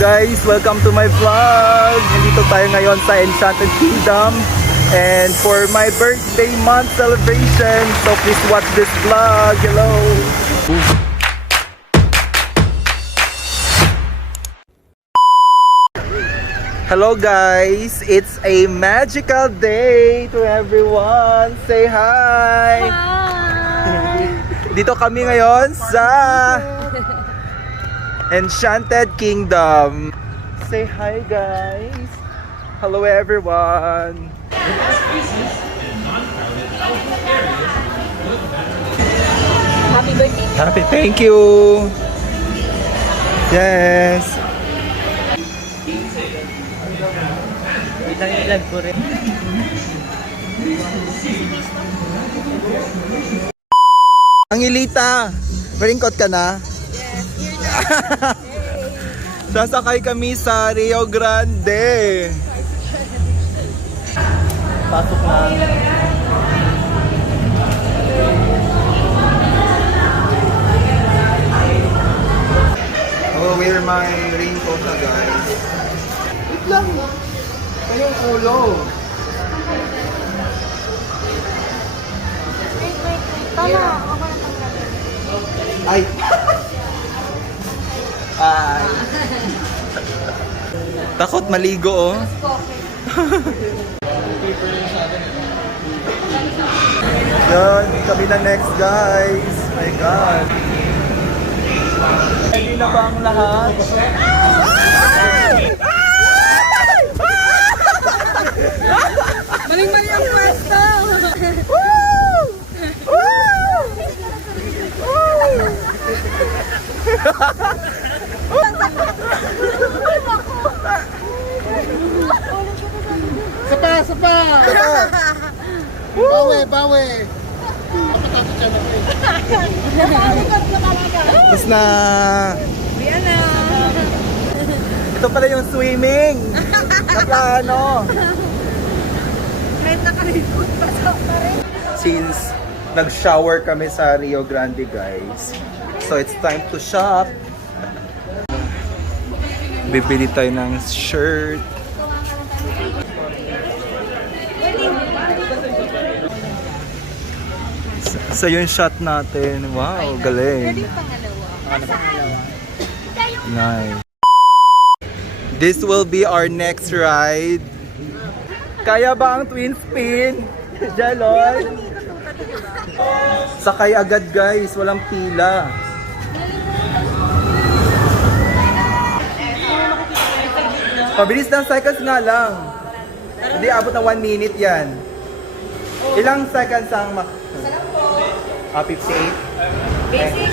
guys, welcome to my vlog. Nandito tayo ngayon sa Enchanted Kingdom and for my birthday month celebration. So please watch this vlog. Hello. Hello guys, it's a magical day to everyone. Say hi. Hi. Dito kami ngayon sa Enchanted Kingdom. Say hi guys. Hello everyone. Happy birthday. Happy, thank you. Yes. Isang ilag po rin. Angilita, maringkot ka na? Sasakay kami sa Rio Grande. Pasok na. I will wear my raincoat na guys. Wait lang. Kayong ulo. Tama, ako na tanggalin. Ay. Ay. Takot maligo oh. Yan, kami na next guys. My God. Hindi na ba ang lahat? Maling-mali ang pwesto! Sapa! Bawi! Napatakot siya na Tapos na. Yan na! Ito pala yung swimming. Na plano. Kahit nakarikot pa sa rin. Since nag-shower kami sa Rio Grande guys, so it's time to shop. Bibili tayo ng shirt. So yung shot natin, wow, galing. Nice. This will be our next ride. Kaya ba ang twin spin? Jalon? Sakay agad guys, walang pila. Pabilis ng seconds nga lang. Hindi abot ng 1 minute yan. Ilang seconds ang 58? Basic.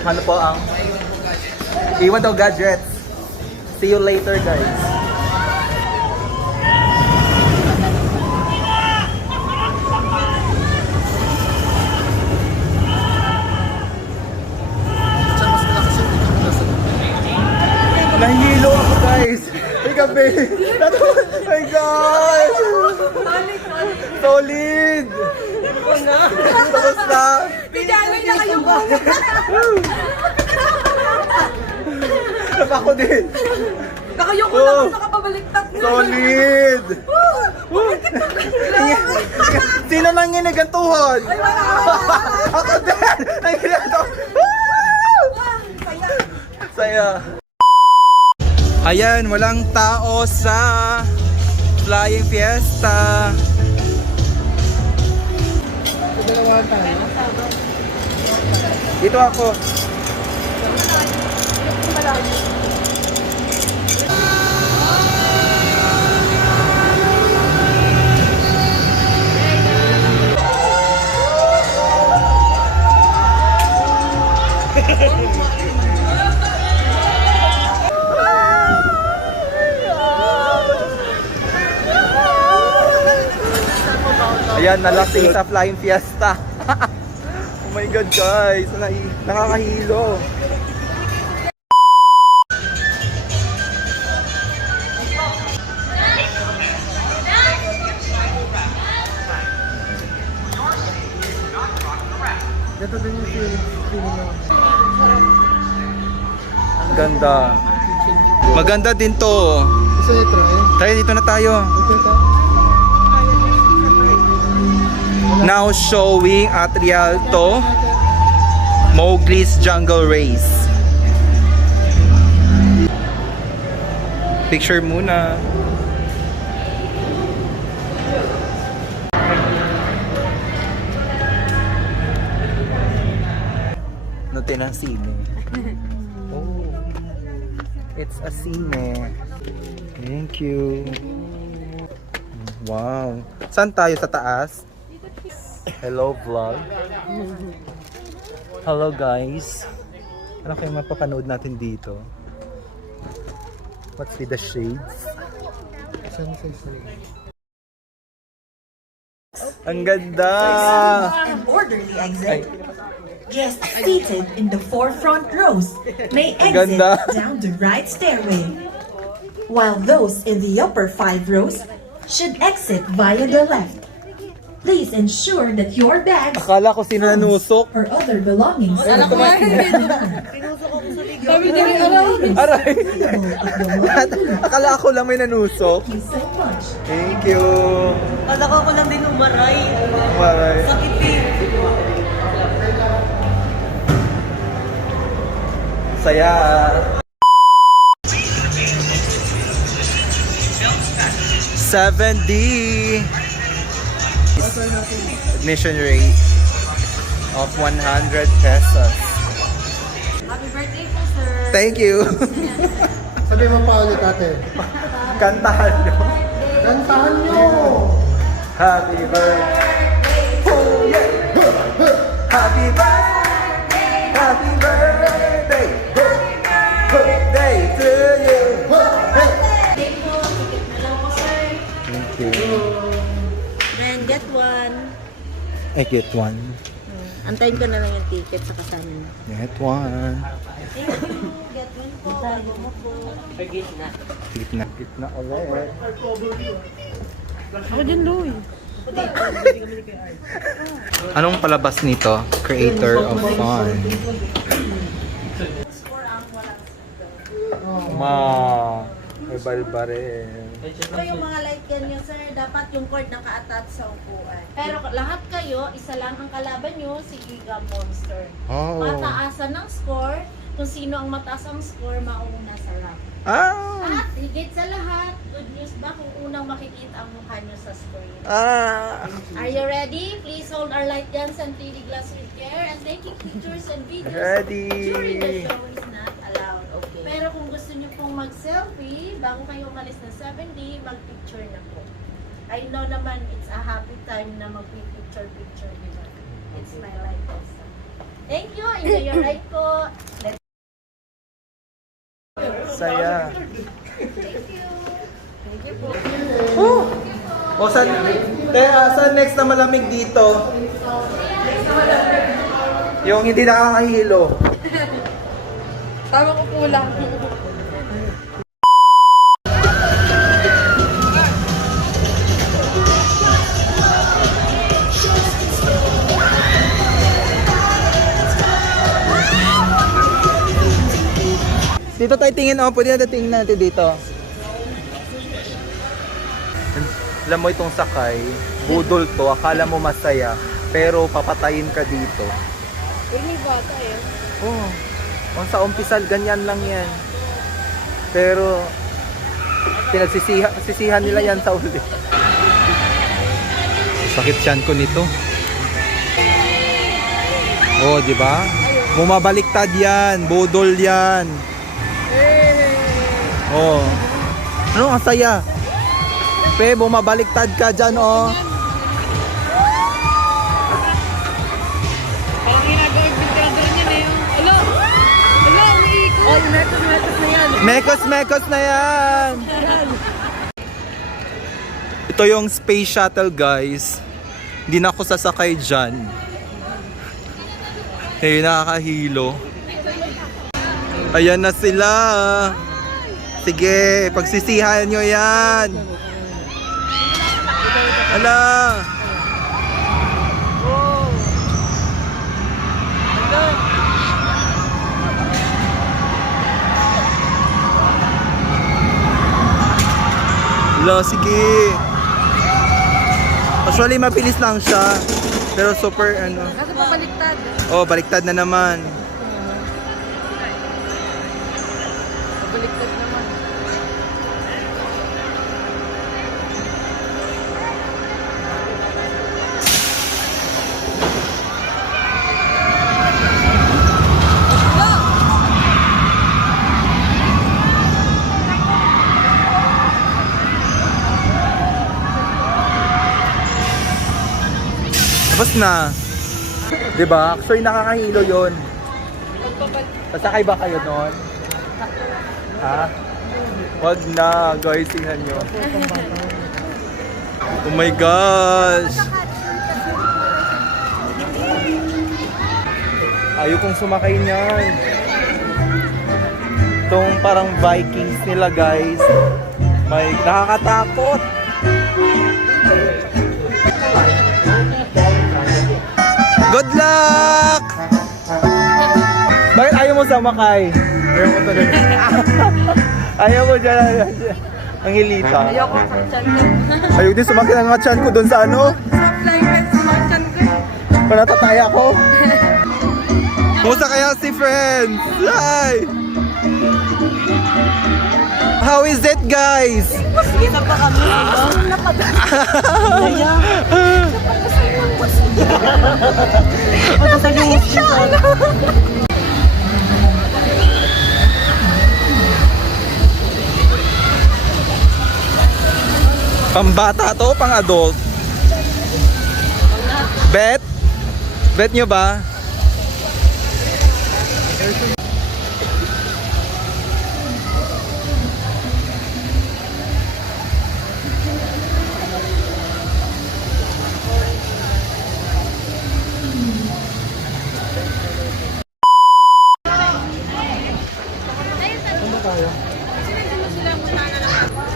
Ano po ang iwan daw gadgets. See you later guys. Nahihilo ako guys. Ay gabi. Oh my God. Solid. Tapos na. Pinaloy na kayo po! Ako din. Nakayoko na ako nakapabaliktad. Solid. Sino nanginig ang tuhod? Ay, wala! Ako din. Nanginig ang tuhod. Saya. Ayan, walang tao sa Flying Fiesta. Dalawa tayo. Dito ako. Ayan, nalasing sa Flying Fiesta. Oh my God guys, nakakahilo. Ganda. Maganda din to. Gusto niyo try? Try, dito na tayo. Ito. Now showing at Rialto, Mowgli's Jungle Race. Picture muna. Note ng sine. Oh, it's a sine. Thank you. Wow. Saan tayo, sa taas? Hello vlog. Hello guys. Ano kayo mapapanood natin dito? What's with the shades? Saan sa isa? Ang ganda! An orderly exit. Guests seated in the forefront rows may exit Ganda. down the right stairway, while those in the upper 5 rows should exit via the left. Please ensure that your bags Akala ko sino nanusok. or other belongings are Alam ko nga. Sabi niya rin, Aray! available at the lobby. Akala ko lang may nanusok. Thank you so much. Thank you. Kala ko lang din umaray. Maray. Sakit eh. Saya. $70 admission rate of 100 pesos. Happy birthday po, sir. Thank you. Sabi mo pa ulit ate. Kantahan nyo. Kantahan nyo! Happy birthday. Oh, yeah. Happy birthday. Happy birthday. Birthday to you. Ticket na lang po, sir. Thank you. Then, get one. I get one. Antayin ko na lang yung ticket sa kasama. Get one. Thank you. Get one po. Bago mo po. Gitna. Gitna ulit. Ako din, Louie. Anong palabas nito? Creator of fun. Ma, may balbarin. Ito yung mga light gun nyo, sir. Dapat yung cord naka-attach sa upuan. Pero lahat kayo, isa lang ang kalaban nyo, si Giga Monster. Oh. Mataasan ng score. Kung sino ang mataas ang score, mauna sa rank. Ah! At higit sa lahat, good news ba kung unang makikita ang mukha nyo sa screen? Ah! Are you ready? Please hold our light guns and 3D glass with care and taking pictures and videos Ready. during the show is not allowed. Okay. Pero kung gusto nyo pong mag-selfie, bago kayo umalis ng 7D, mag-picture na po. I know naman it's a happy time na mag-picture-picture, diba? It's my life also. Thank you! Enjoy your ride po! Let's Saya. thank you! Thank you po! O saan, saan next na malamig dito? Yung hindi nakakahilo. Tama ko po lang. Dito tayo tingin, oh. Pwede natin tingin natin dito. Alam mo itong sakay, budol to, akala mo masaya, pero papatayin ka dito. Uy, may bata eh. Oh, sa umpisal, ganyan lang yan. Pero, sisihan nila yan sa uli. Sakit tiyan ko nito. Oh, di ba? Bumabaliktad yan, budol yan. Oh. Ano ang saya? Pe, bumabaliktad ka dyan, oh. Parang ginagawag bintador niya na yung... Ala! Ala, umiikot! Oh, mekos na yan. Mekos na yan. Ito yung space shuttle, guys. Hindi na ako sasakay dyan. Eh, nakakahilo. Ayan na sila. Sige, pagsisihan nyo yan. Ala. Lo, sige. Actually, mabilis lang siya. Pero super, ano. Kaso papaliktad. Oh, baliktad na naman. Papaliktad naman. Tapos na. Diba? Actually, nakakahilo yun. Sasakay ba kayo doon? Ha? Wag na, guys. Tingnan nyo. Oh my gosh! Ayaw kong sumakay niyan. Itong parang Vikings nila, guys. May nakakatakot. Good luck! Bakit ayaw mo sumakay? Ayaw mo talaga. Ayaw mo dyan. Ang hilita. Ayoko sa chan ko. Ayaw din sumakay ng mga chan ko dun sa ano. Sa flypass sa mga chan ko. Panatataya ko. Kumusta kaya si friends? Hi! How is it, guys? Kita pa kami. Pambata to, pang adult. Bet? Bet nyo ba?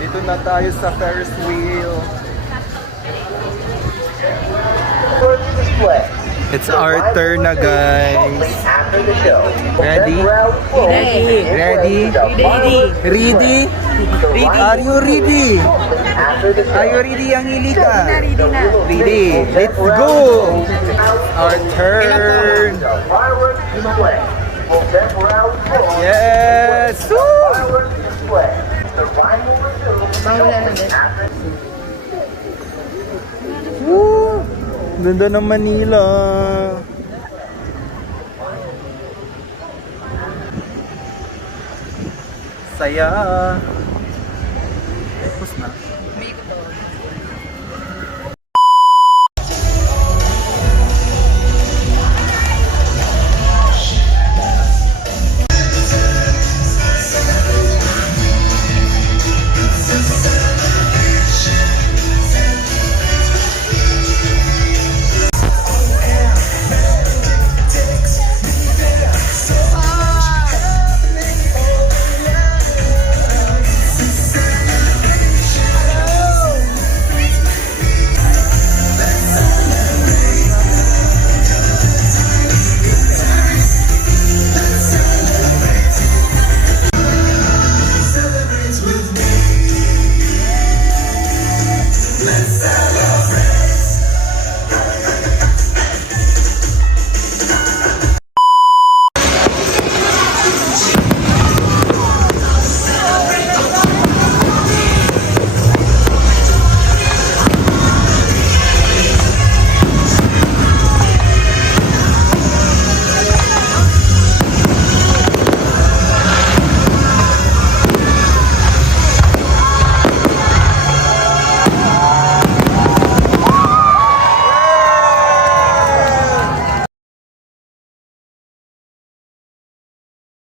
Dito na tayo sa Ferris wheel. It's our turn na, guys. Ready? Ready? Ready? Ready? Are you ready? Are you ready, ang hilita? Ready? Let's go! Our turn! Yes! Woo! Woo! Ganda ng Manila. Saya. Tapos na.